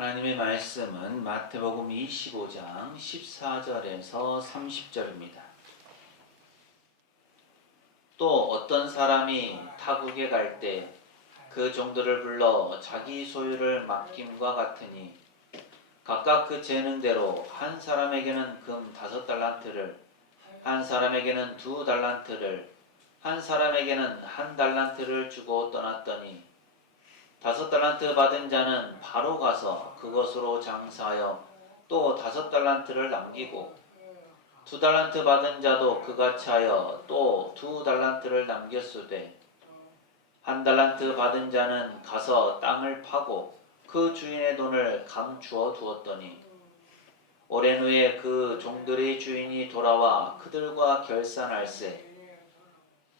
하나님의 말씀은 마태복음 25장 14절에서 30절입니다. 또 어떤 사람이 타국에 갈 때 그 종들을 불러 자기 소유를 맡김과 같으니 각각 그 재능대로 한 사람에게는 금 5달란트를, 한 사람에게는 2달란트를, 한 사람에게는 1달란트를 주고 떠났더니 5달란트 받은 자는 바로 가서 그것으로 장사하여 또 5달란트를 남기고 2달란트 받은 자도 그같이 하여 또 2달란트를 남겼으되 1달란트 받은 자는 가서 땅을 파고 그 주인의 돈을 감추어 두었더니 오랜 후에 그 종들의 주인이 돌아와 그들과 결산할세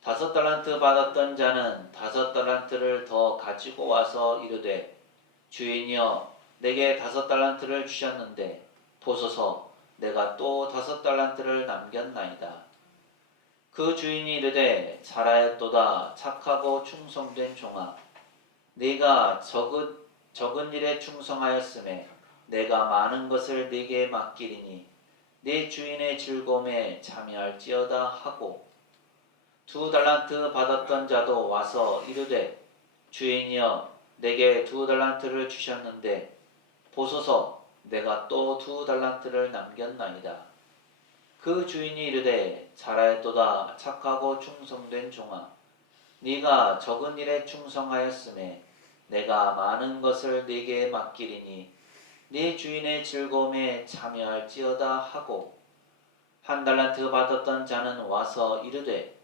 5달란트 받았던 자는 5달란트를 더 가지고 와서 이르되 주인이여 내게 5달란트를 주셨는데 보소서 내가 또 5달란트를 남겼나이다. 그 주인이 이르되 잘하였도다 착하고 충성된 종아 네가 적은 일에 충성하였음에 내가 많은 것을 네게 맡기리니 네 주인의 즐거움에 참여할지어다 하고 2달란트 받았던 자도 와서 이르되 주인이여 내게 2달란트를 주셨는데 보소서 내가 또 2달란트를 남겼나이다. 그 주인이 이르되 잘하였도다 착하고 충성된 종아 네가 적은 일에 충성하였음에 내가 많은 것을 네게 맡기리니 네 주인의 즐거움에 참여할지어다 하고 1달란트 받았던 자는 와서 이르되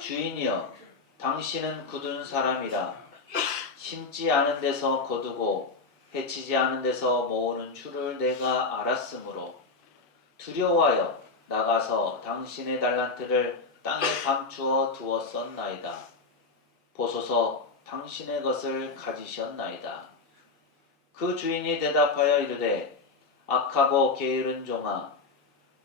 주인이여 당신은 굳은 사람이라 심지 않은 데서 거두고 해치지 않은 데서 모으는 줄을 내가 알았으므로 두려워하여 나가서 당신의 달란트를 땅에 감추어 두었었나이다. 보소서 당신의 것을 가지셨나이다. 그 주인이 대답하여 이르되 악하고 게으른 종아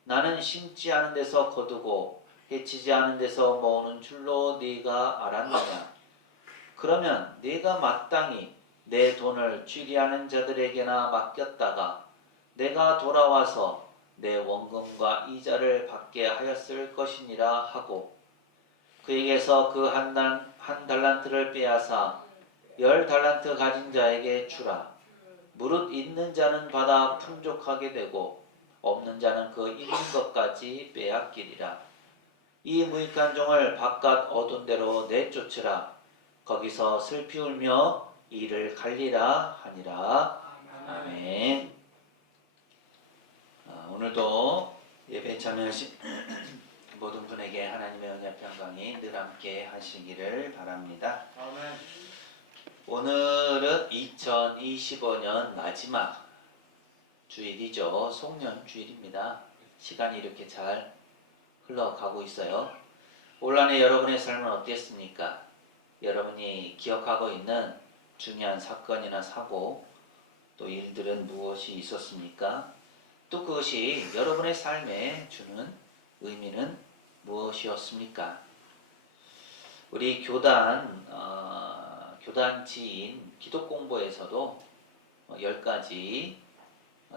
나는 심지 않은 데서 거두고 해치지 않은 데서 모으는 줄로 네가 알았느냐. 그러면 네가 마땅히 내 돈을 취리하는 자들에게나 맡겼다가 내가 돌아와서 내 원금과 이자를 받게 하였을 것이니라 하고 그에게서 그 한 달란트를 빼앗아 10달란트 가진 자에게 주라. 무릇 있는 자는 받아 풍족하게 되고 없는 자는 그 있는 것까지 빼앗기리라. 이 무익한 종을 바깥 어두운 데로 내쫓으라. 거기서 슬피 울며 이를 갈리라 하니라. 아멘. 오늘도 예배에 참여하신 모든 분에게 하나님의 은혜 평강이 늘 함께 하시기를 바랍니다. 아멘. 오늘은 2025년 마지막 주일이죠. 송년 주일입니다. 시간이 이렇게 잘 흘러가고 있어요. 올 한해 여러분의 삶은 어땠습니까? 여러분이 기억하고 있는 중요한 사건이나 사고 또 일들은 무엇이 있었습니까? 또 그것이 여러분의 삶에 주는 의미는 무엇이었습니까? 우리 교단지인 기독공부에서도 10가지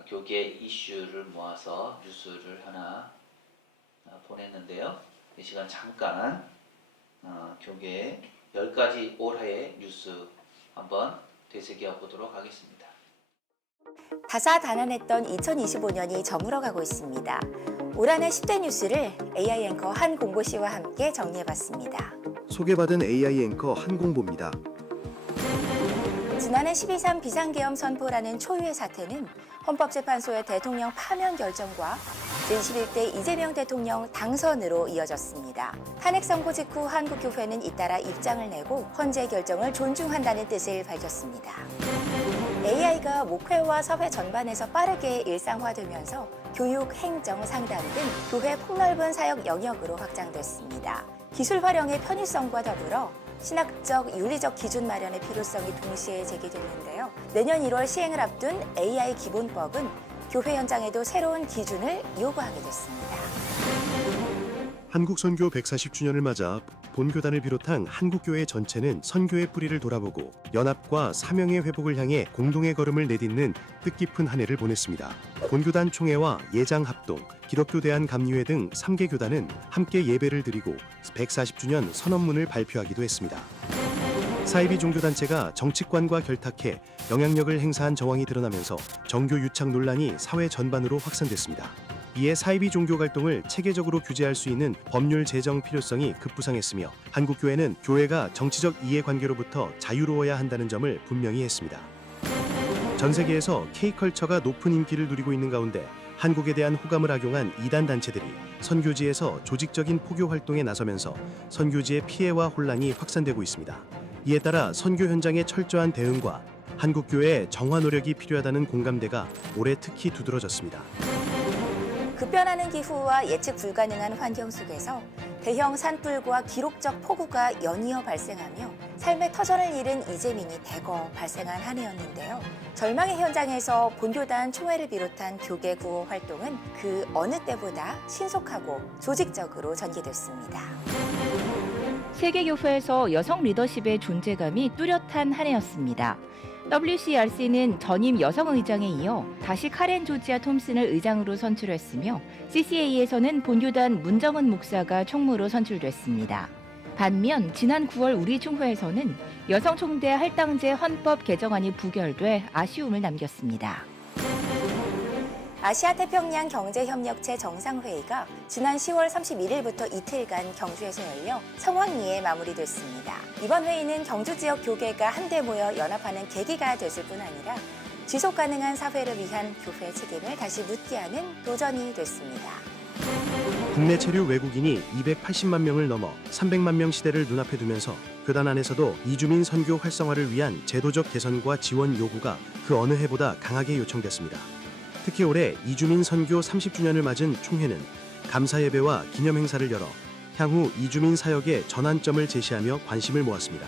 교계 이슈를 모아서 뉴스를 하나 보냈는데요. 이 시간 잠깐 교계 10가지 올해의 뉴스 한번 되새겨 보도록 하겠습니다. 다사다난했던 2025년이 저물어가고 있습니다. 올 한해 10대 뉴스를 AI 앵커 한공보 씨와 함께 정리해봤습니다. 소개받은 AI 앵커 한공보입니다. 지난해 12.3 비상계엄 선포라는 초유의 사태는 헌법재판소의 대통령 파면 결정과 제21대 이재명 대통령 당선으로 이어졌습니다. 탄핵 선고 직후 한국교회는 잇따라 입장을 내고 헌재 결정을 존중한다는 뜻을 밝혔습니다. AI가 목회와 사회 전반에서 빠르게 일상화되면서 교육, 행정, 상담 등 교회 폭넓은 사역 영역으로 확장됐습니다. 기술 활용의 편의성과 더불어 신학적, 윤리적 기준 마련의 필요성이 동시에 제기됐는데요. 내년 1월 시행을 앞둔 AI 기본법은 교회 현장에도 새로운 기준을 요구하게 됐습니다. 한국 선교 140주년을 맞아 본교단을 비롯한 한국교회 전체는 선교의 뿌리를 돌아보고 연합과 사명의 회복을 향해 공동의 걸음을 내딛는 뜻깊은 한 해를 보냈습니다. 본교단 총회와 예장합동, 기독교 대한감리회 등 3개 교단은 함께 예배를 드리고 140주년 선언문을 발표하기도 했습니다. 사이비 종교단체가 정치관과 결탁해 영향력을 행사한 정황이 드러나면서 정교 유착 논란이 사회 전반으로 확산됐습니다. 이에 사이비 종교 활동을 체계적으로 규제할 수 있는 법률 제정 필요성이 급부상했으며 한국교회는 교회가 정치적 이해관계로부터 자유로워야 한다는 점을 분명히 했습니다. 전 세계에서 K컬처가 높은 인기를 누리고 있는 가운데 한국에 대한 호감을 악용한 이단 단체들이 선교지에서 조직적인 포교 활동에 나서면서 선교지의 피해와 혼란이 확산되고 있습니다. 이에 따라 선교 현장의 철저한 대응과 한국교회의 정화 노력이 필요하다는 공감대가 올해 특히 두드러졌습니다. 급변하는 기후와 예측 불가능한 환경 속에서 대형 산불과 기록적 폭우가 연이어 발생하며 삶의 터전을 잃은 이재민이 대거 발생한 한 해였는데요. 절망의 현장에서 본교단 총회를 비롯한 교계 구호 활동은 그 어느 때보다 신속하고 조직적으로 전개됐습니다. 세계교회에서 여성 리더십의 존재감이 뚜렷한 한 해였습니다. WCRC는 전임 여성 의장에 이어 다시 카렌 조지아 톰슨을 의장으로 선출했으며 CCA에서는 본교단 문정은 목사가 총무로 선출됐습니다. 반면 지난 9월 우리총회에서는 여성 총대 할당제 헌법 개정안이 부결돼 아쉬움을 남겼습니다. 아시아태평양 경제협력체 정상회의가 지난 10월 31일부터 이틀간 경주에서 열려 성황리에 마무리됐습니다. 이번 회의는 경주 지역 교계가 한데 모여 연합하는 계기가 됐을 뿐 아니라 지속가능한 사회를 위한 교회 책임을 다시 묻게 하는 도전이 됐습니다. 국내 체류 외국인이 280만 명을 넘어 300만 명 시대를 눈앞에 두면서 교단 안에서도 이주민 선교 활성화를 위한 제도적 개선과 지원 요구가 그 어느 해보다 강하게 요청됐습니다. 특히 올해 이주민 선교 30주년을 맞은 총회는 감사 예배와 기념 행사를 열어 향후 이주민 사역의 전환점을 제시하며 관심을 모았습니다.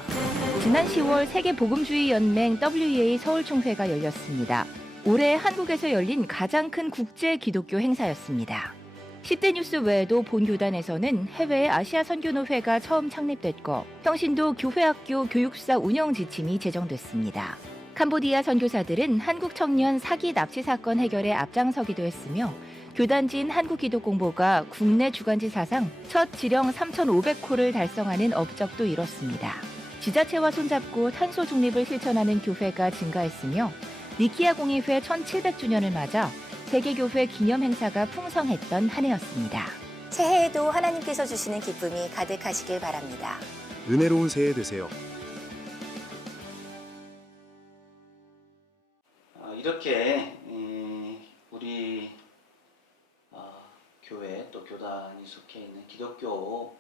지난 10월 세계복음주의연맹 WEA 서울총회가 열렸습니다. 올해 한국에서 열린 가장 큰 국제 기독교 행사였습니다. 10대 뉴스 외에도 본교단에서는 해외 아시아 선교노회가 처음 창립됐고 평신도 교회학교 교육사 운영 지침이 제정됐습니다. 캄보디아 선교사들은 한국 청년 사기 납치 사건 해결에 앞장서기도 했으며 교단지인 한국기독공보가 국내 주간지 사상 첫 지령 3,500호를 달성하는 업적도 이뤘습니다. 지자체와 손잡고 탄소 중립을 실천하는 교회가 증가했으며 니키아 공의회 1700주년을 맞아 세계교회 기념 행사가 풍성했던 한 해였습니다. 새해에도 하나님께서 주시는 기쁨이 가득하시길 바랍니다. 은혜로운 새해 되세요. 이렇게 우리 교회 또 교단이 속해 있는 기독교계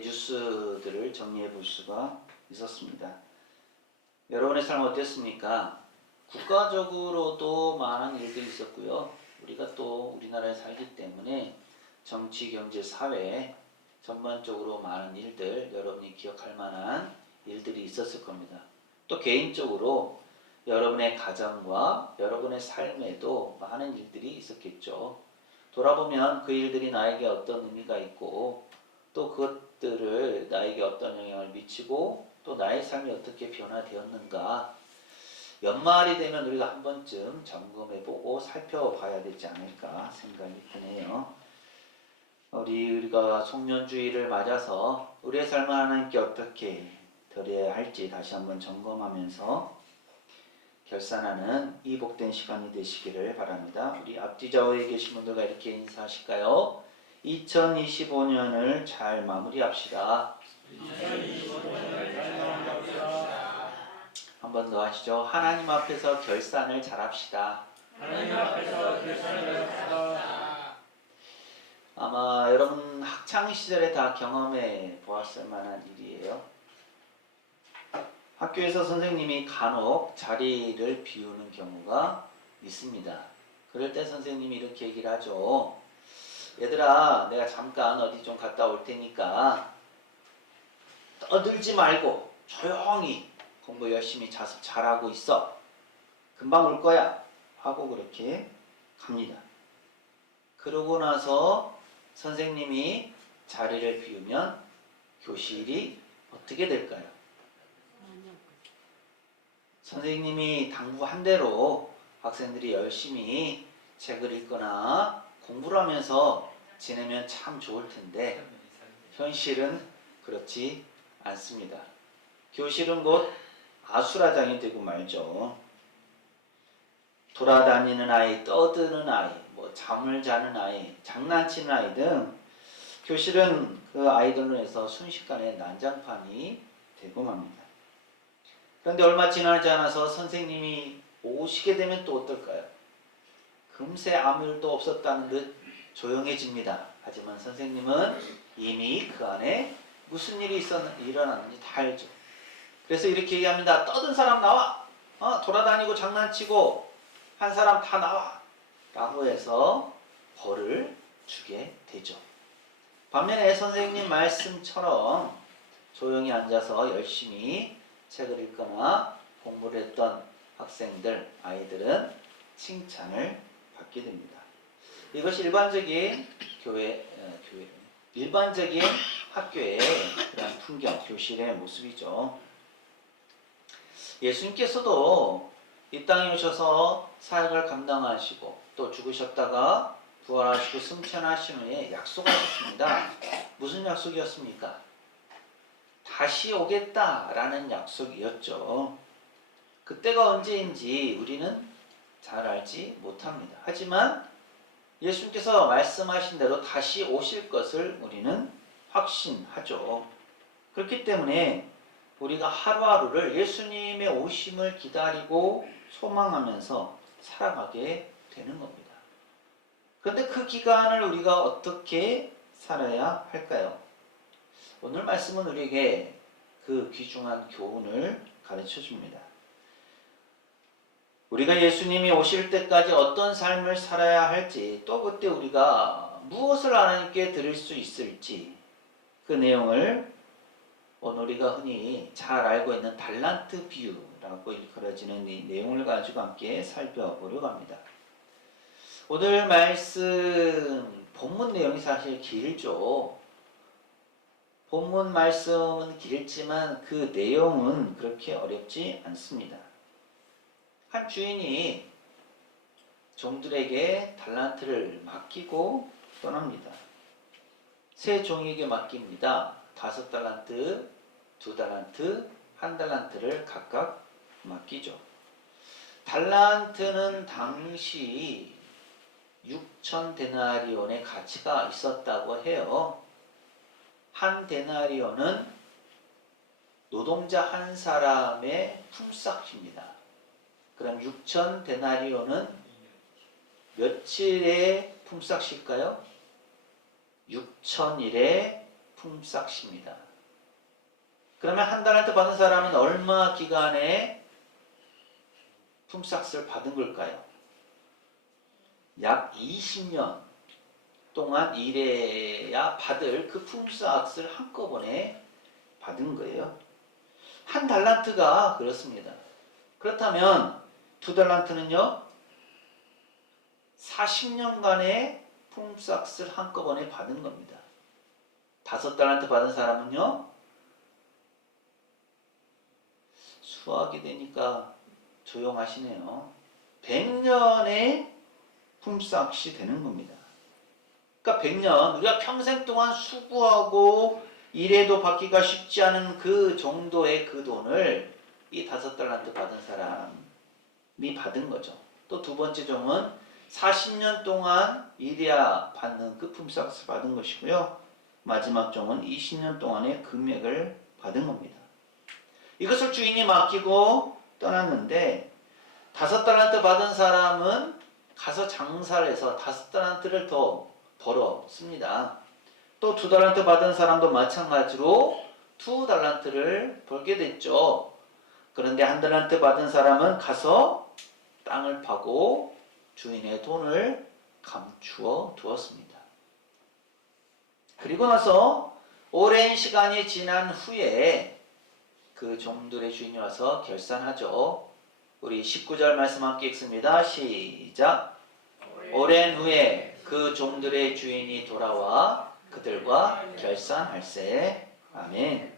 뉴스들을 정리해 볼 수가 있었습니다. 여러분의 삶 어땠습니까? 국가적으로도 많은 일들이 있었고요. 우리가 또 우리나라에 살기 때문에 정치, 경제, 사회 전반적으로 많은 일들, 여러분이 기억할 만한 일들이 있었을 겁니다. 또 개인적으로 여러분의 가정과 여러분의 삶에도 많은 일들이 있었겠죠. 돌아보면 그 일들이 나에게 어떤 의미가 있고 또 그것들을 나에게 어떤 영향을 미치고 또 나의 삶이 어떻게 변화되었는가 연말이 되면 우리가 한 번쯤 점검해보고 살펴봐야 되지 않을까 생각이 드네요. 우리가 송년주의를 맞아서 우리의 삶을 하나님께 어떻게 드려야 할지 다시 한번 점검하면서 결산하는 이 복된 시간이 되시기를 바랍니다. 우리 앞뒤 좌우에 계신 분들과 이렇게 인사하실까요? 2025년을 잘 마무리합시다. 한 번 더 하시죠. 하나님 앞에서 결산을 잘합시다. 아마 여러분 학창시절에 다 경험해 보았을 만한 일이에요. 학교에서 선생님이 간혹 자리를 비우는 경우가 있습니다. 그럴 때 선생님이 이렇게 얘기를 하죠. 얘들아, 내가 잠깐 어디 좀 갔다 올 테니까 떠들지 말고 조용히 공부 열심히 잘하고 있어. 금방 올 거야. 하고 그렇게 갑니다. 그러고 나서 선생님이 자리를 비우면 교실이 어떻게 될까요? 선생님이 당부한 대로 학생들이 열심히 책을 읽거나 공부를 하면서 지내면 참 좋을 텐데 현실은 그렇지 않습니다. 교실은 곧 아수라장이 되고 말죠. 돌아다니는 아이, 떠드는 아이, 뭐 잠을 자는 아이, 장난치는 아이 등 교실은 그 아이들로 해서 순식간에 난장판이 되고 맙니다. 그런데 얼마 지나지 않아서 선생님이 오시게 되면 또 어떨까요? 금세 아무 일도 없었다는 듯 조용해집니다. 하지만 선생님은 이미 그 안에 무슨 일이 일어났는지 다 알죠. 그래서 이렇게 얘기합니다. 떠든 사람 나와! 돌아다니고 장난치고 한 사람 다 나와! 라고 해서 벌을 주게 되죠. 반면에 선생님 말씀처럼 조용히 앉아서 열심히 책을 읽거나 공부를 했던 학생들, 아이들은 칭찬을 받게 됩니다. 이것이 일반적인 일반적인 학교의 그런 풍경, 교실의 모습이죠. 예수님께서도 이 땅에 오셔서 사역을 감당하시고 또 죽으셨다가 부활하시고 승천하신 후에 약속하셨습니다. 무슨 약속이었습니까? 다시 오겠다라는 약속이었죠. 그때가 언제인지 우리는 잘 알지 못합니다. 하지만 예수님께서 말씀하신 대로 다시 오실 것을 우리는 확신하죠. 그렇기 때문에 우리가 하루하루를 예수님의 오심을 기다리고 소망하면서 살아가게 되는 겁니다. 그런데 그 기간을 우리가 어떻게 살아야 할까요? 오늘 말씀은 우리에게 그 귀중한 교훈을 가르쳐 줍니다. 우리가 예수님이 오실 때까지 어떤 삶을 살아야 할지, 또 그때 우리가 무엇을 하나님께 드릴 수 있을지, 그 내용을 오늘 우리가 흔히 잘 알고 있는 달란트 비유라고 일컬어지는 이 내용을 가지고 함께 살펴보려고 합니다. 오늘 말씀 본문 내용이 사실 길죠. 본문 말씀은 길지만 그 내용은 그렇게 어렵지 않습니다. 한 주인이 종들에게 달란트를 맡기고 떠납니다. 세 종에게 맡깁니다. 5달란트, 2달란트, 1달란트를 각각 맡기죠. 달란트는 당시 6천 데나리온의 가치가 있었다고 해요. 한 데나리온은 노동자 한 사람의 품삯입니다. 그럼 6천 데나리온은 며칠의 품삯일까요? 6천일의 품삯입니다. 그러면 한 달란트 받은 사람은 얼마 기간에 품삯을 받은 걸까요? 약 20년 동안 일해야 받을 그 품삯을 한꺼번에 받은 거예요. 한 달란트가 그렇습니다. 그렇다면 2달란트는요, 40년간의 품삯을 한꺼번에 받은 겁니다. 5달란트 받은 사람은요, 수학이 되니까 조용하시네요. 100년의 품삯이 되는 겁니다. 그러니까 100년, 우리가 평생 동안 수고하고 일해도 받기가 쉽지 않은 그 정도의 그 돈을 이 5달란트 받은 사람이 받은 거죠. 또 두 번째 종은 40년 동안 일해야 받는 그 품삯을 받은 것이고요. 마지막 종은 20년 동안의 금액을 받은 겁니다. 이것을 주인이 맡기고 떠났는데 5달란트 받은 사람은 가서 장사를 해서 5달란트를 더 벌었습니다. 또 2달란트 받은 사람도 마찬가지로 2달란트를 벌게 됐죠. 그런데 1달란트 받은 사람은 가서 땅을 파고 주인의 돈을 감추어 두었습니다. 그리고 나서 오랜 시간이 지난 후에 그 종들의 주인이 와서 결산하죠. 우리 19절 말씀 함께 읽습니다. 시작. 오랜 후에 그 종들의 주인이 돌아와 그들과 결산할세. 아멘.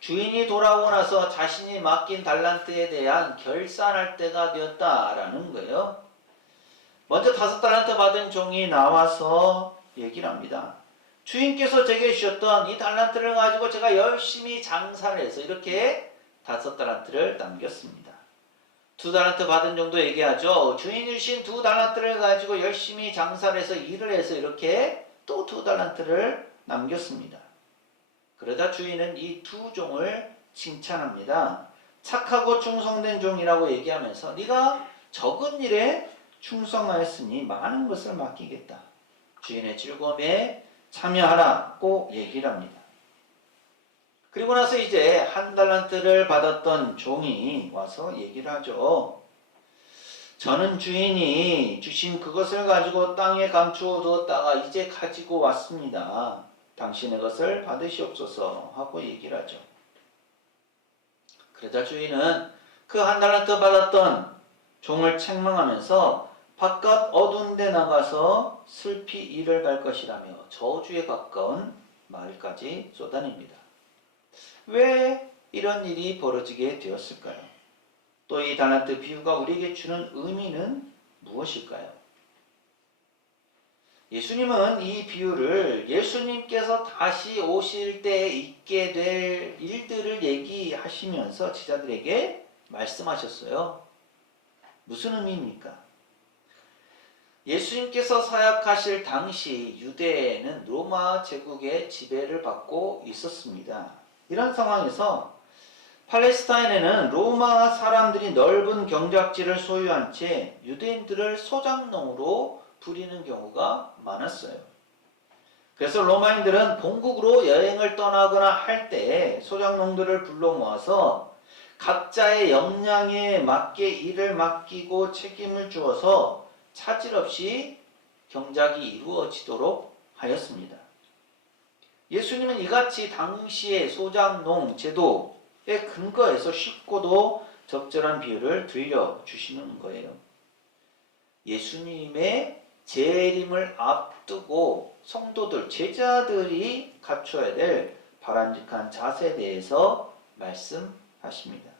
주인이 돌아오고 나서 자신이 맡긴 달란트에 대한 결산할 때가 되었다라는 거예요. 먼저 5달란트 받은 종이 나와서 얘기를 합니다. 주인께서 제게 주셨던 이 달란트를 가지고 제가 열심히 장사를 해서 이렇게 5달란트를 남겼습니다. 2달란트 받은 종도 얘기하죠. 주인이 주신 2달란트를 가지고 열심히 장사를 해서 일을 해서 이렇게 또 2달란트를 남겼습니다. 그러자 주인은 이 2종을 칭찬합니다. 착하고 충성된 종이라고 얘기하면서 네가 적은 일에 충성하였으니 많은 것을 맡기겠다. 주인의 즐거움에 참여하라고 얘기를 합니다. 그리고 나서 이제 1달란트를 받았던 종이 와서 얘기를 하죠. 저는 주인이 주신 그것을 가지고 땅에 감추어 두었다가 이제 가지고 왔습니다. 당신의 것을 받으시옵소서 하고 얘기를 하죠. 그러자 주인은 그 1달란트 받았던 종을 책망하면서 바깥 어두운 데 나가서 슬피 일을 갈 것이라며 저주에 가까운 말까지 쏟아냅니다. 왜 이런 일이 벌어지게 되었을까요? 또 이 달란트 비유가 우리에게 주는 의미는 무엇일까요? 예수님은 이 비유를 예수님께서 다시 오실 때 있게 될 일들을 얘기하시면서 제자들에게 말씀하셨어요. 무슨 의미입니까? 예수님께서 사역하실 당시 유대에는 로마 제국의 지배를 받고 있었습니다. 이런 상황에서 팔레스타인에는 로마 사람들이 넓은 경작지를 소유한 채 유대인들을 소작농으로 부리는 경우가 많았어요. 그래서 로마인들은 본국으로 여행을 떠나거나 할 때 소작농들을 불러 모아서 각자의 역량에 맞게 일을 맡기고 책임을 주어서 차질 없이 경작이 이루어지도록 하였습니다. 예수님은 이같이 당시의 소작농 제도에 근거해서 쉽고도 적절한 비유를 들려주시는 거예요. 예수님의 재림을 앞두고 성도들, 제자들이 갖춰야 될 바람직한 자세에 대해서 말씀하십니다.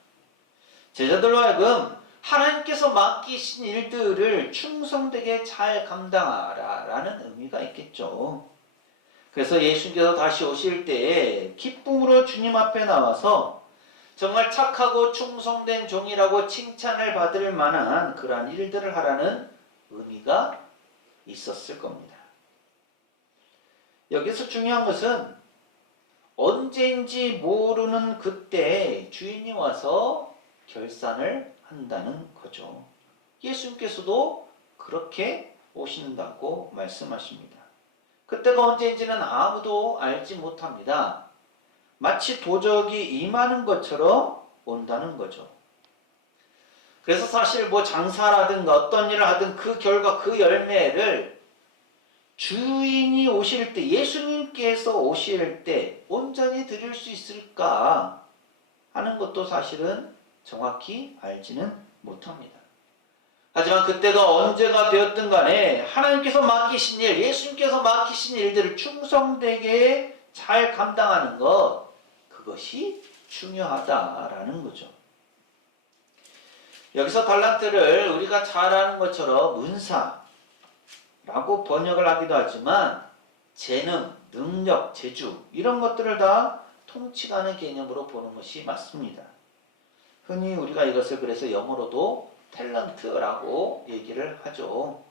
제자들로 하여금 하나님께서 맡기신 일들을 충성되게 잘 감당하라라는 의미가 있겠죠. 그래서 예수님께서 다시 오실 때에 기쁨으로 주님 앞에 나와서 정말 착하고 충성된 종이라고 칭찬을 받을 만한 그러한 일들을 하라는 의미가 있었을 겁니다. 여기서 중요한 것은 언제인지 모르는 그때 주인이 와서 결산을 한다는 거죠. 예수님께서도 그렇게 오신다고 말씀하십니다. 그때가 언제인지는 아무도 알지 못합니다. 마치 도적이 임하는 것처럼 온다는 거죠. 그래서 사실 장사라든가 어떤 일을 하든 그 결과 그 열매를 주인이 오실 때, 예수님께서 오실 때 온전히 드릴 수 있을까 하는 것도 사실은 정확히 알지는 못합니다. 하지만 그때가 언제가 되었든 간에 하나님께서 맡기신 일, 예수님께서 맡기신 일들을 충성되게 잘 감당하는 것, 그것이 중요하다라는 거죠. 여기서 달란트를 우리가 잘 아는 것처럼 은사라고 번역을 하기도 하지만 재능, 능력, 재주 이런 것들을 다 통칭하는 개념으로 보는 것이 맞습니다. 흔히 우리가 이것을 그래서 영어로도 탤런트라고 얘기를 하죠.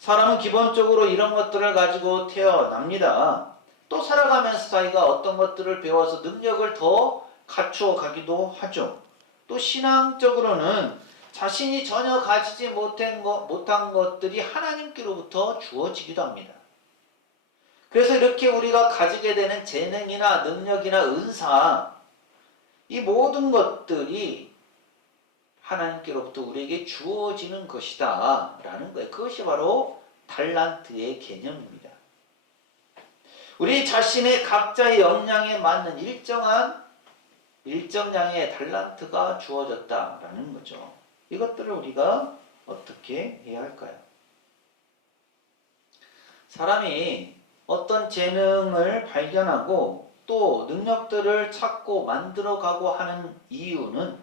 사람은 기본적으로 이런 것들을 가지고 태어납니다. 또 살아가면서 자기가 어떤 것들을 배워서 능력을 더 갖추어 가기도 하죠. 또 신앙적으로는 자신이 전혀 가지지 못한 것들이 하나님께로부터 주어지기도 합니다. 그래서 이렇게 우리가 가지게 되는 재능이나 능력이나 은사, 이 모든 것들이 하나님께로부터 우리에게 주어지는 것이다 라는 거예요. 그것이 바로 달란트의 개념입니다. 우리 자신의 각자의 역량에 맞는 일정량의 달란트가 주어졌다라는 거죠. 이것들을 우리가 어떻게 해야 할까요? 사람이 어떤 재능을 발견하고 또 능력들을 찾고 만들어가고 하는 이유는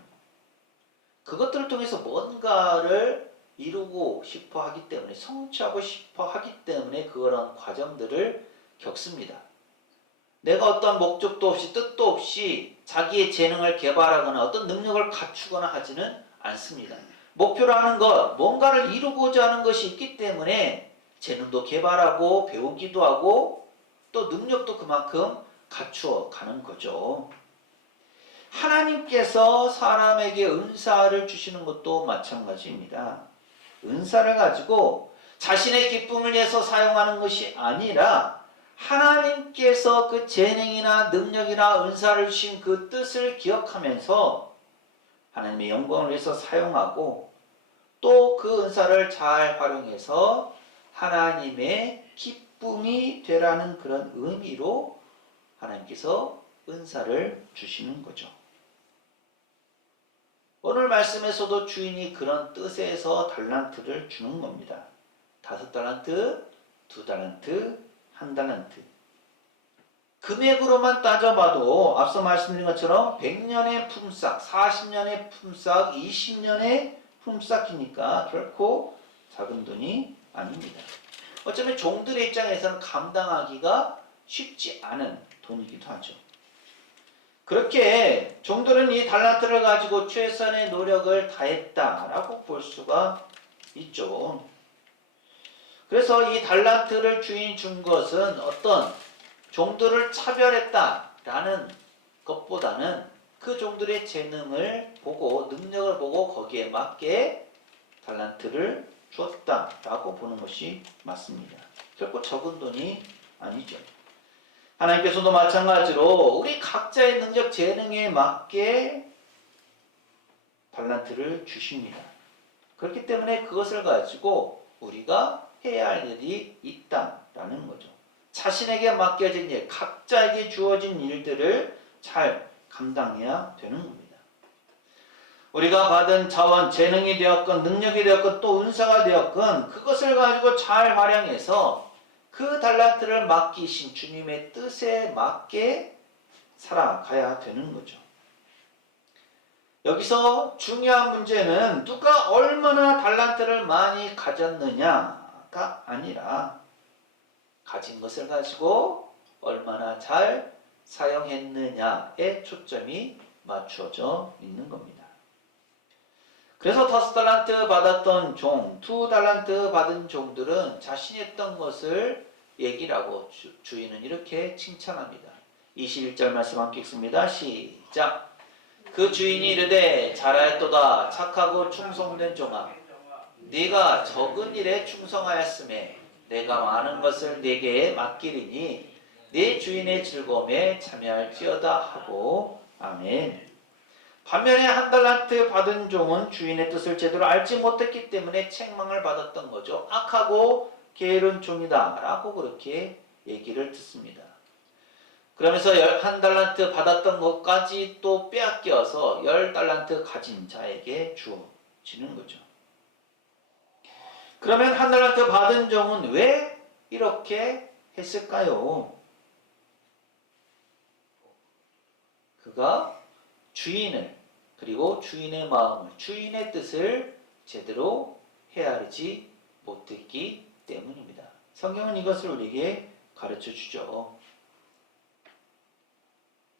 그것들을 통해서 뭔가를 이루고 싶어 하기 때문에, 성취하고 싶어 하기 때문에 그런 과정들을 겪습니다. 내가 어떤 목적도 없이 뜻도 없이 자기의 재능을 개발하거나 어떤 능력을 갖추거나 하지는 않습니다. 목표로 하는 것, 뭔가를 이루고자 하는 것이 있기 때문에 재능도 개발하고 배우기도 하고 또 능력도 그만큼 갖추어 가는 거죠. 하나님께서 사람에게 은사를 주시는 것도 마찬가지입니다. 은사를 가지고 자신의 기쁨을 위해서 사용하는 것이 아니라 하나님께서 그 재능이나 능력이나 은사를 주신 그 뜻을 기억하면서 하나님의 영광을 위해서 사용하고 또 그 은사를 잘 활용해서 하나님의 기쁨이 되라는 그런 의미로 하나님께서 은사를 주시는 거죠. 오늘 말씀에서도 주인이 그런 뜻에서 달란트를 주는 겁니다. 5달란트, 2달란트, 1달란트. 금액으로만 따져봐도 앞서 말씀드린 것처럼 100년의 품삯, 40년의 품삯, 20년의 품삯이니까 결코 작은 돈이 아닙니다. 어쩌면 종들의 입장에서는 감당하기가 쉽지 않은 돈이기도 하죠. 그렇게 종들은 이 달란트를 가지고 최선의 노력을 다했다라고 볼 수가 있죠. 그래서 이 달란트를 주인이 준 것은 어떤 종들을 차별했다라는 것보다는 그 종들의 재능을 보고 능력을 보고 거기에 맞게 달란트를 주었다라고 보는 것이 맞습니다. 결코 적은 돈이 아니죠. 하나님께서도 마찬가지로 우리 각자의 능력 재능에 맞게 달란트를 주십니다. 그렇기 때문에 그것을 가지고 우리가 해야 할 일이 있다라는 거죠. 자신에게 맡겨진 일, 각자에게 주어진 일들을 잘 감당해야 되는 겁니다. 우리가 받은 자원, 재능이 되었건 능력이 되었건 또 은사가 되었건 그것을 가지고 잘 활용해서 그 달란트를 맡기신 주님의 뜻에 맞게 살아가야 되는 거죠. 여기서 중요한 문제는 누가 얼마나 달란트를 많이 가졌느냐가 아니라 가진 것을 가지고 얼마나 잘 사용했느냐에 초점이 맞춰져 있는 겁니다. 그래서 5달란트 받았던 종, 2달란트 받은 종들은 자신이 했던 것을 얘기를 하고 주인은 이렇게 칭찬합니다. 21절 말씀 함께 읽습니다. 시작. 그 주인이 이르되 잘하였도다 착하고 충성된 종아, 네가 적은 일에 충성하였음에 내가 많은 것을 네게 맡기리니 네 주인의 즐거움에 참여할지어다 하고 아멘. 반면에 1달란트 받은 종은 주인의 뜻을 제대로 알지 못했기 때문에 책망을 받았던 거죠. 악하고 게으른 종이다 라고 그렇게 얘기를 듣습니다. 그러면서 1달란트 받았던 것까지 또 빼앗겨서 10달란트 가진 자에게 주어지는 거죠. 그러면 1달란트 받은 종은 왜 이렇게 했을까요? 그가 주인을 그리고 주인의 마음을, 주인의 뜻을 제대로 헤아리지 못했기 때문입니다. 성경은 이것을 우리에게 가르쳐 주죠.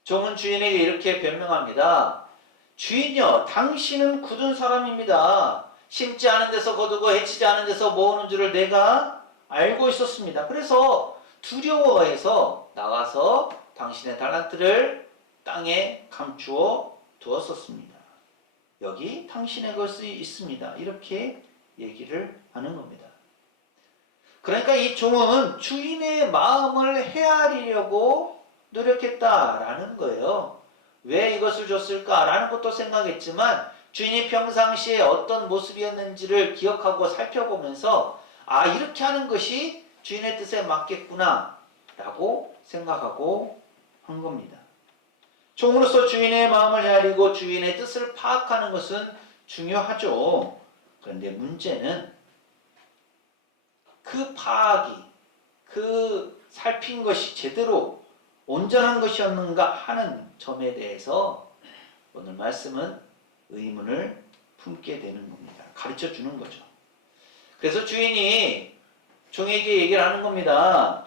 종은 주인에게 이렇게 변명합니다. 주인이여, 당신은 굳은 사람입니다. 심지 않은 데서 거두고 해치지 않은 데서 모으는 줄을 내가 알고 있었습니다. 그래서 두려워해서 나가서 당신의 달란트를 땅에 감추어 두었었습니다. 여기 당신의 것이 있습니다. 이렇게 얘기를 하는 겁니다. 그러니까 이 종은 주인의 마음을 헤아리려고 노력했다라는 거예요. 왜 이것을 줬을까라는 것도 생각했지만 주인이 평상시에 어떤 모습이었는지를 기억하고 살펴보면서 아, 이렇게 하는 것이 주인의 뜻에 맞겠구나 라고 생각하고 한 겁니다. 종으로서 주인의 마음을 헤아리고 주인의 뜻을 파악하는 것은 중요하죠. 그런데 문제는 그 파악이, 그 살핀 것이 제대로 온전한 것이었는가 하는 점에 대해서 오늘 말씀은 의문을 품게 되는 겁니다. 가르쳐 주는 거죠. 그래서 주인이 종에게 얘기를 하는 겁니다.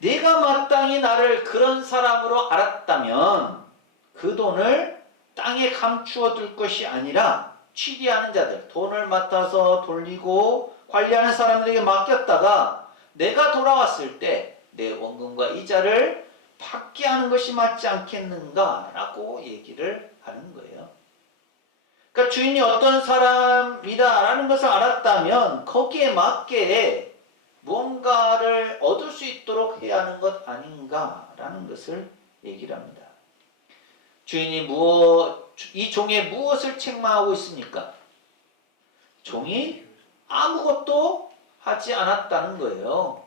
네가 마땅히 나를 그런 사람으로 알았다면 그 돈을 땅에 감추어 둘 것이 아니라 취리하는 자들, 돈을 맡아서 돌리고 관리하는 사람들에게 맡겼다가 내가 돌아왔을 때 내 원금과 이자를 받게 하는 것이 맞지 않겠는가? 라고 얘기를 하는 거예요. 그러니까 주인이 어떤 사람이다라는 것을 알았다면 거기에 맞게 무언가를 얻을 수 있도록 해야 하는 것 아닌가라는 것을 얘기를 합니다. 주인이 이 종에 무엇을 책망하고 있습니까? 종이 아무것도 하지 않았다는 거예요.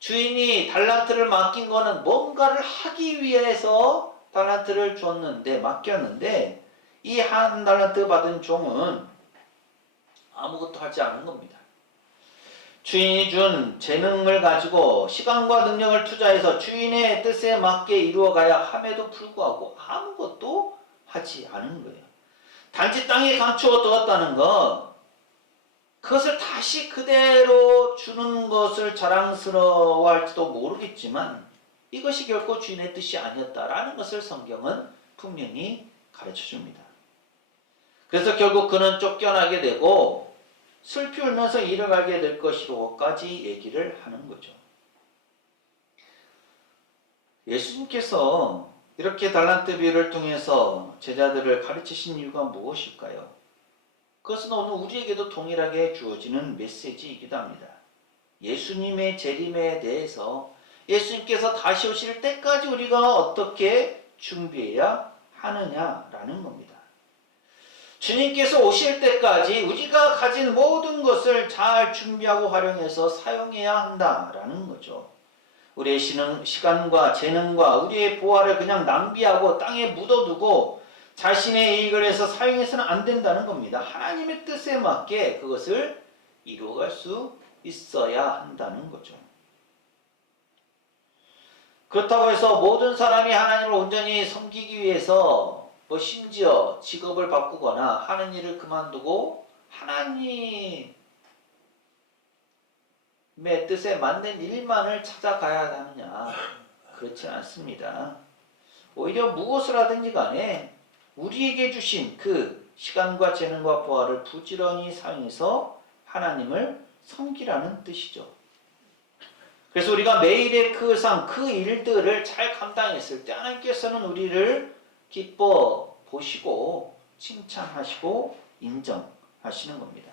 주인이 달란트를 맡긴 거는 뭔가를 하기 위해서 달란트를 줬는데, 맡겼는데, 이 한 달란트 받은 종은 아무것도 하지 않은 겁니다. 주인이 준 재능을 가지고 시간과 능력을 투자해서 주인의 뜻에 맞게 이루어가야 함에도 불구하고 아무것도 하지 않은 거예요. 단지 땅에 감추어 두었다는 것, 그것을 다시 그대로 주는 것을 자랑스러워할지도 모르겠지만 이것이 결코 주인의 뜻이 아니었다라는 것을 성경은 분명히 가르쳐 줍니다. 그래서 결국 그는 쫓겨나게 되고 슬피 울면서 잃어가게 될 것이로까지 얘기를 하는 거죠. 예수님께서 이렇게 달란트 비유를 통해서 제자들을 가르치신 이유가 무엇일까요? 그것은 오늘 우리에게도 동일하게 주어지는 메시지이기도 합니다. 예수님의 재림에 대해서 예수님께서 다시 오실 때까지 우리가 어떻게 준비해야 하느냐라는 겁니다. 주님께서 오실 때까지 우리가 가진 모든 것을 잘 준비하고 활용해서 사용해야 한다라는 거죠. 우리의 시간과 재능과 우리의 부활을 그냥 낭비하고 땅에 묻어두고 자신의 이익을 해서 사용해서는 안 된다는 겁니다. 하나님의 뜻에 맞게 그것을 이루어갈 수 있어야 한다는 거죠. 그렇다고 해서 모든 사람이 하나님을 온전히 섬기기 위해서 심지어 직업을 바꾸거나 하는 일을 그만두고 하나님의 뜻에 맞는 일만을 찾아가야 하느냐? 그렇지 않습니다. 오히려 무엇을 하든지 간에 우리에게 주신 그 시간과 재능과 부활을 부지런히 사용해서 하나님을 섬기라는 뜻이죠. 그래서 우리가 매일의 그 삶, 그 일들을 잘 감당했을 때 하나님께서는 우리를 기뻐 보시고 칭찬하시고 인정하시는 겁니다.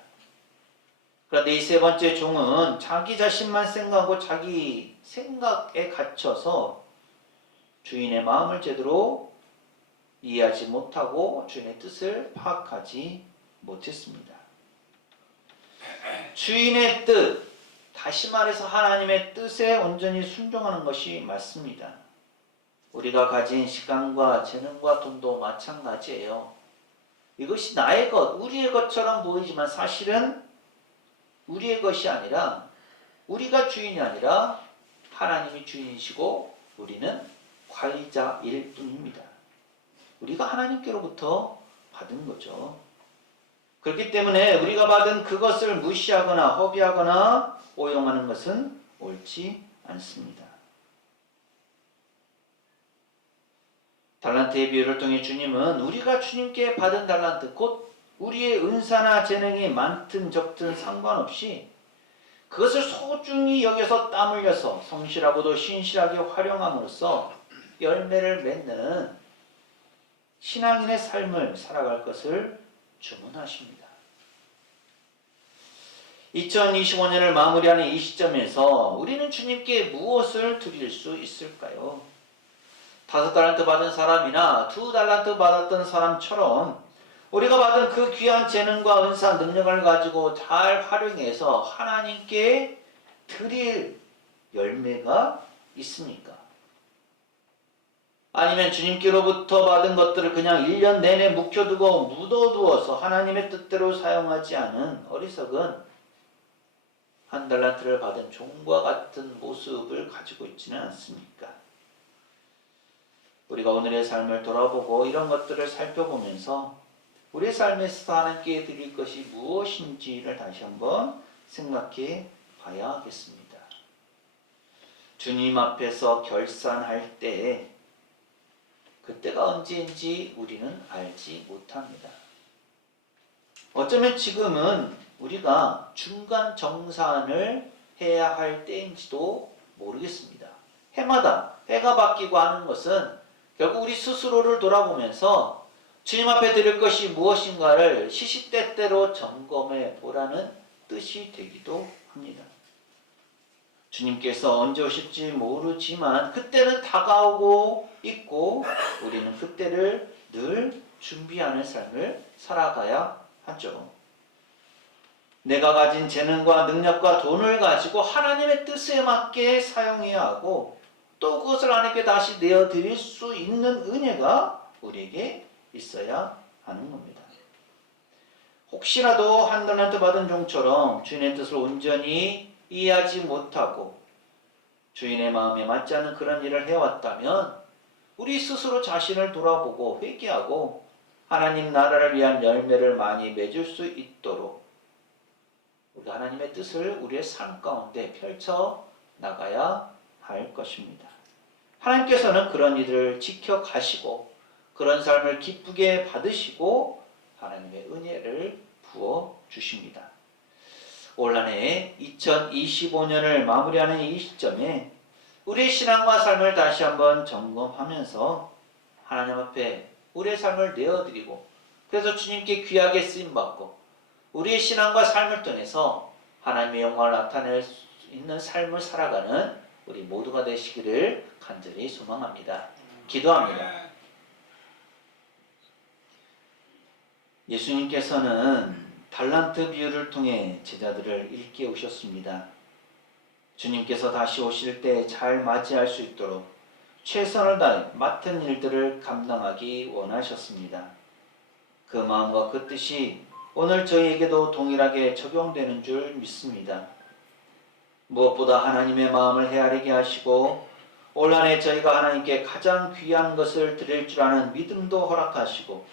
그런데 이 세 번째 종은 자기 자신만 생각하고 자기 생각에 갇혀서 주인의 마음을 제대로 이해하지 못하고 주인의 뜻을 파악하지 못했습니다. 주인의 뜻, 다시 말해서 하나님의 뜻에 온전히 순종하는 것이 맞습니다. 우리가 가진 시간과 재능과 돈도 마찬가지예요. 이것이 나의 것, 우리의 것처럼 보이지만 사실은 우리의 것이 아니라 우리가 주인이 아니라 하나님이 주인이시고 우리는 관리자일 뿐입니다. 우리가 하나님께로부터 받은 거죠. 그렇기 때문에 우리가 받은 그것을 무시하거나 허비하거나 오용하는 것은 옳지 않습니다. 달란트의 비유를 통해 주님은 우리가 주님께 받은 달란트, 곧 우리의 은사나 재능이 많든 적든 상관없이 그것을 소중히 여겨서 땀 흘려서 성실하고도 신실하게 활용함으로써 열매를 맺는 신앙인의 삶을 살아갈 것을 주문하십니다. 2025년을 마무리하는 이 시점에서 우리는 주님께 무엇을 드릴 수 있을까요? 5달란트 받은 사람이나 2달란트 받았던 사람처럼 우리가 받은 그 귀한 재능과 은사, 능력을 가지고 잘 활용해서 하나님께 드릴 열매가 있습니까? 아니면 주님께로부터 받은 것들을 그냥 1년 내내 묵혀두고 묻어두어서 하나님의 뜻대로 사용하지 않은 어리석은 1달란트를 받은 종과 같은 모습을 가지고 있지는 않습니까? 우리가 오늘의 삶을 돌아보고 이런 것들을 살펴보면서 우리의 삶에서 하나님께 드릴 것이 무엇인지를 다시 한번 생각해 봐야겠습니다. 주님 앞에서 결산할 때 그때가 언제인지 우리는 알지 못합니다. 어쩌면 지금은 우리가 중간 정산을 해야 할 때인지도 모르겠습니다. 해마다 해가 바뀌고 하는 것은 결국 우리 스스로를 돌아보면서 주님 앞에 드릴 것이 무엇인가를 시시때때로 점검해 보라는 뜻이 되기도 합니다. 주님께서 언제 오실지 모르지만 그때는 다가오고 있고 우리는 그때를 늘 준비하는 삶을 살아가야 하죠. 내가 가진 재능과 능력과 돈을 가지고 하나님의 뜻에 맞게 사용해야 하고 또 그것을 하나님께 다시 내어드릴 수 있는 은혜가 우리에게 있어야 하는 겁니다. 혹시라도 한 달란트 받은 종처럼 주인의 뜻을 온전히 이해하지 못하고 주인의 마음에 맞지 않는 그런 일을 해왔다면 우리 스스로 자신을 돌아보고 회개하고 하나님 나라를 위한 열매를 많이 맺을 수 있도록 우리 하나님의 뜻을 우리의 삶 가운데 펼쳐 나가야 할 것입니다. 하나님께서는 그런 일을 지켜가시고 그런 삶을 기쁘게 받으시고 하나님의 은혜를 부어 주십니다. 올 한 해 2025년을 마무리하는 이 시점에 우리의 신앙과 삶을 다시 한번 점검하면서 하나님 앞에 우리의 삶을 내어드리고 그래서 주님께 귀하게 쓰임받고 우리의 신앙과 삶을 통해서 하나님의 영광을 나타낼 수 있는 삶을 살아가는 우리 모두가 되시기를 간절히 소망합니다. 기도합니다. 예수님께서는 달란트 비유를 통해 제자들을 일깨우셨습니다. 주님께서 다시 오실 때 잘 맞이할 수 있도록 최선을 다해 맡은 일들을 감당하기 원하셨습니다. 그 마음과 그 뜻이 오늘 저희에게도 동일하게 적용되는 줄 믿습니다. 무엇보다 하나님의 마음을 헤아리게 하시고 올 한 해 저희가 하나님께 가장 귀한 것을 드릴 줄 아는 믿음도 허락하시고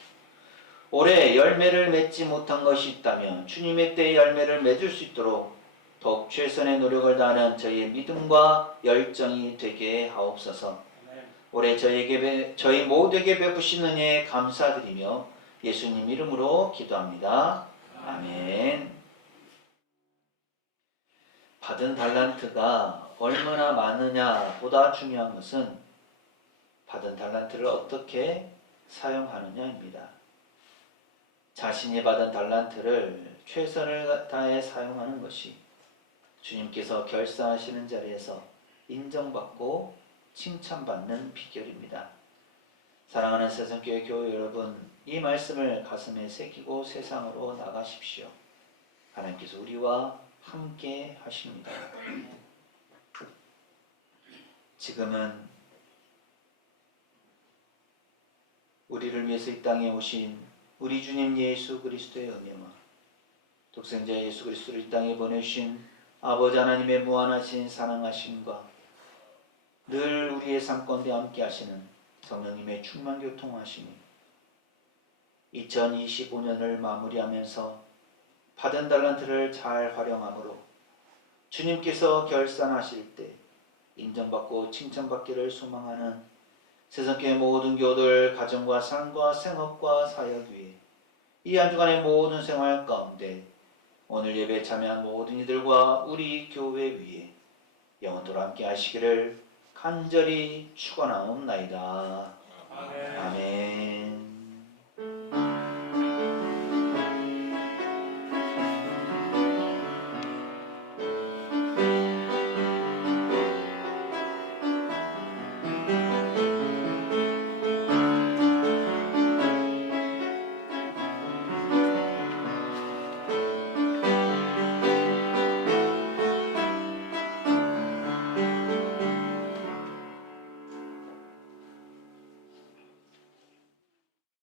올해 열매를 맺지 못한 것이 있다면 주님의 때에 열매를 맺을 수 있도록 더욱 최선의 노력을 다하는 저희의 믿음과 열정이 되게 하옵소서. 올해 저희 모두에게 베푸신 은혜에 감사드리며 예수님 이름으로 기도합니다. 아멘. 받은 달란트가 얼마나 많으냐보다 중요한 것은 받은 달란트를 어떻게 사용하느냐입니다. 자신이 받은 달란트를 최선을 다해 사용하는 것이 주님께서 결산하시는 자리에서 인정받고 칭찬받는 비결입니다. 사랑하는 세상교회 교회 여러분, 이 말씀을 가슴에 새기고 세상으로 나가십시오. 하나님께서 우리와 함께 하십니다. 지금은 우리를 위해서 이 땅에 오신 우리 주님 예수 그리스도의 은혜와 독생자 예수 그리스도를 이 땅에 보내주신 아버지 하나님의 무한하신 사랑하심과 늘 우리의 삶 가운데 함께 하시는 성령님의 충만 교통하심이 2025년을 마무리하면서 받은 달란트를 잘 활용함으로 주님께서 결산하실 때 인정받고 칭찬받기를 소망하는 세상교회 모든 교우들 가정과 삶과 생업과 사역 위에 이 한 주간의 모든 생활 가운데 오늘 예배에 참여한 모든 이들과 우리 교회 위에 영원토록 함께 하시기를 간절히 축원하옵나이다. 아멘.